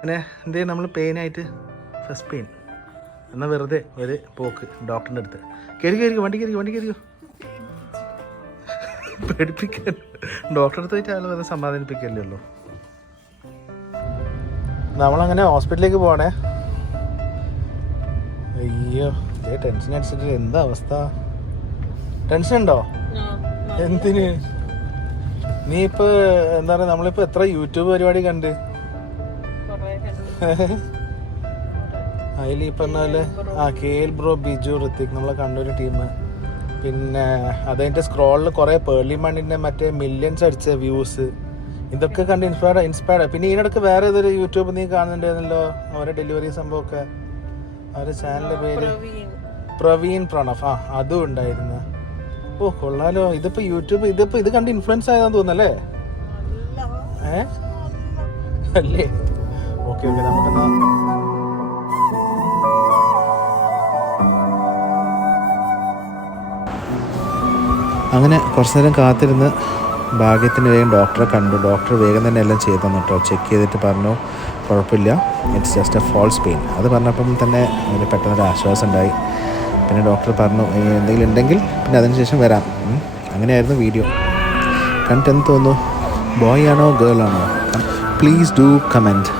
അങ്ങനെ എന്തേ നമ്മൾ പെയിനായിട്ട് ഫസ്റ്റ് പെയിൻ എന്നാൽ വെറുതെ ഒരു പോക്ക് ഡോക്ടറിൻ്റെ അടുത്ത് കയറിക്കോ വണ്ടി കയറിക്കോ പേടിപ്പിക്കാൻ ഡോക്ടറെ അടുത്ത് പോയിട്ട് അയാൾ വെറുതെ സമാധാനിപ്പിക്കല്ലേ ഉള്ളൂ. നമ്മളങ്ങനെ ഹോസ്പിറ്റലിലേക്ക് പോകണേ. അയ്യോ ഇതേ ടെൻഷൻ അടിച്ചിട്ട് എന്താ അവസ്ഥ? ടെൻഷൻ ഉണ്ടോ? എന്തിന്? നീ ഇപ്പൊ എന്താ പറയാ, നമ്മളിപ്പോ എത്ര യൂട്യൂബ് പരിപാടി കണ്ട് അതിൽ ഈ പറഞ്ഞ പോലെ KL ബ്രോ, ബിജു, ഋത്തിക്, നമ്മളെ കണ്ണൂർ ടീം. പിന്നെ അതിൻ്റെ സ്ക്രോളിൽ കുറേ പേർലി മണ്ണിൻ്റെ മറ്റേ മില്യൺസ് അടിച്ച വ്യൂസ്, ഇതൊക്കെ കണ്ട് ഇൻസ്പയർഡ്. പിന്നെ ഇതിനിടയ്ക്ക് വേറെ ഏതൊരു യൂട്യൂബ് നീ കാണുന്നുണ്ടായിരുന്നല്ലോ, അവരെ ഡെലിവറി സംഭവമൊക്കെ, അവരുടെ ചാനലിൻ്റെ പേര് പ്രവീൺ പ്രണവ്. അതും ഉണ്ടായിരുന്നു. ഓ കൊള്ളാലോ. ഇതിപ്പോൾ യൂട്യൂബ് ഇത് കണ്ട് ഇൻഫ്ലുവൻസ് ആയതാന്ന് തോന്നുന്നല്ലേ? അല്ലേ? ഓക്കെ നമുക്കെന്നാ അങ്ങനെ കുറച്ച് നേരം കാത്തിരുന്ന് ഭാഗ്യത്തിന് വേഗം ഡോക്ടറെ കണ്ടു. ഡോക്ടർ വേഗം തന്നെ എല്ലാം ചെയ്തു തന്നു കേട്ടോ. ചെക്ക് ചെയ്തിട്ട് പറഞ്ഞു കുഴപ്പമില്ല, it's just a false pain. അത് പറഞ്ഞപ്പം തന്നെ അതിന് പെട്ടെന്നൊരു ആശ്വാസം ഉണ്ടായി. പിന്നെ ഡോക്ടർ പറഞ്ഞു എന്തെങ്കിലും ഉണ്ടെങ്കിൽ പിന്നെ അതിനുശേഷം വരാം. അങ്ങനെയായിരുന്നു വീഡിയോ. കണ്ടിട്ട് എന്ത് തോന്നുന്നു? ബോയ് ആണോ ഗേൾ ആണോ? Please do comment.